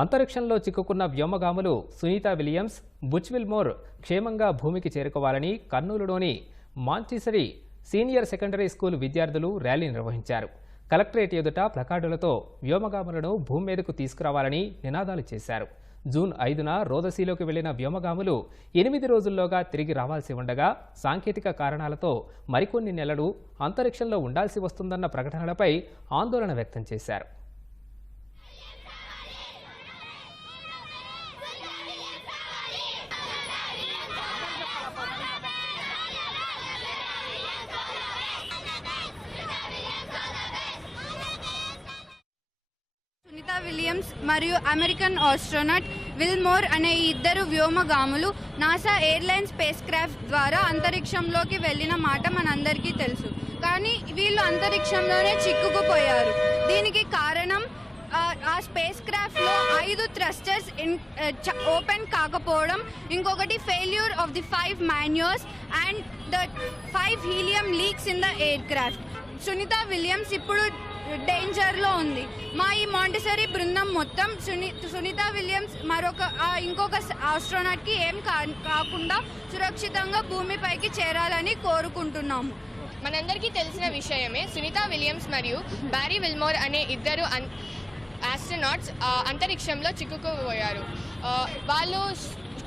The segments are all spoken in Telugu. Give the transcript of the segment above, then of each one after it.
అంతరిక్షంలో చిక్కుకున్న వ్యోమగాములు సునీతా విలియమ్స్, బుచ్ విల్మోర్ క్షేమంగా భూమికి చేరుకోవాలని కర్నూలులోని మాంటిసరీ సీనియర్ సెకండరీ స్కూల్ విద్యార్థులు ర్యాలీ నిర్వహించారు. కలెక్టరేట్ ఎదుట ప్లకార్డులతో వ్యోమగాములను భూమి మీదకు తీసుకురావాలని నినాదాలు చేశారు. జూన్ 5న రోదసీలోకి వెళ్లిన వ్యోమగాములు 8 రోజుల్లోగా తిరిగి రావాల్సి ఉండగా సాంకేతిక కారణాలతో మరికొన్ని నెలలు అంతరిక్షంలో ఉండాల్సి వస్తుందన్న ప్రకటనలపై ఆందోళన వ్యక్తం చేశారు. సునీతా విలియమ్స్ మరియు అమెరికన్ ఆస్ట్రోనాట్ విల్మోర్ అనే ఇద్దరు వ్యోమగాములు నాసా ఎయిర్లైన్ స్పేస్ క్రాఫ్ట్ ద్వారా అంతరిక్షంలోకి వెళ్ళిన మాట మనందరికీ తెలుసు. కానీ వీళ్ళు అంతరిక్షంలోనే చిక్కుకుపోయారు. దీనికి కారణం ఆ స్పేస్ క్రాఫ్ట్లో 5 థ్రస్టర్స్ ఓపెన్ కాకపోవడం, ఇంకొకటి failure of the 5 manoeuvres and the 5 helium leaks in the aircraft. Sunita Williams ఇప్పుడు డేంజర్లో ఉంది. మా ఈ మాంటిసరీ బృందం మొత్తం సునీతా విలియమ్స్ ఇంకొక ఆస్ట్రోనాట్కి ఏం కాకుండా సురక్షితంగా భూమిపైకి చేరాలని కోరుకుంటున్నాము. మనందరికీ తెలిసిన విషయమే, సునీతా విలియమ్స్ మరియు బ్యారీ విల్మోర్ అనే ఇద్దరు ఆస్ట్రోనాట్స్ అంతరిక్షంలో చిక్కుకుపోయారు. వాళ్ళు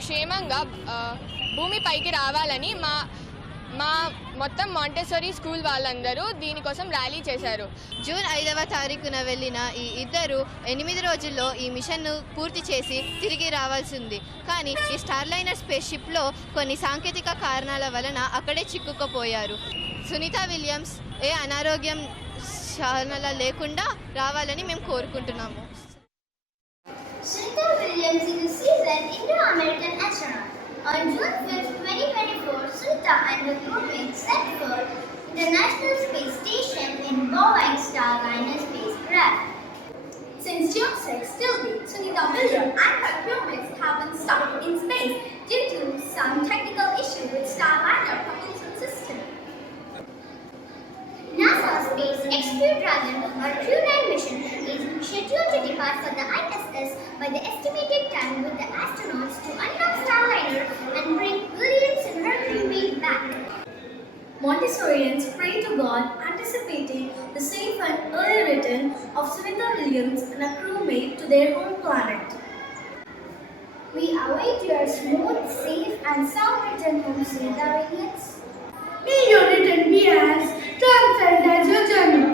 క్షేమంగా భూమిపైకి రావాలని మా మొత్తం మాంటెసరీ స్కూల్ వాళ్ళందరూ దీనికోసం ర్యాలీ చేశారు. జూన్ 5వ తారీఖున వెళ్ళిన ఈ ఇద్దరు 8 రోజుల్లో ఈ మిషన్ను పూర్తి చేసి తిరిగి రావాల్సి ఉంది. కానీ ఈ స్టార్లైనర్ స్పేస్ షిప్లో కొన్ని సాంకేతిక కారణాల వలన అక్కడే చిక్కుకుపోయారు. సునీతా విలియమ్స్ ఏ అనారోగ్యం సాధనల లేకుండా రావాలని మేము కోరుకుంటున్నాము. Sunita Williams is a seasoned Indo-American astronaut. On June 5, 2024, Sunita and her crewmates set for International Space Station in Boeing Starliner spacecraft. Since June 6 till date, Sunita Williams and her crewmates have been stuck in space due to some technical issue with Starliner propulsion system. NASA Space X Crew Dragon, or Crew 9 mission, is scheduled to depart for the ISS by the estimated time with the astronauts to unlock Starliner and bring Williams and her crewmate back. Montessorians pray to God, anticipating the safe and early return of Sunita Williams and her crewmate to their home planet. We await your smooth, safe and sound return home, Sunita Williams. May your return be as triumphant as your journey.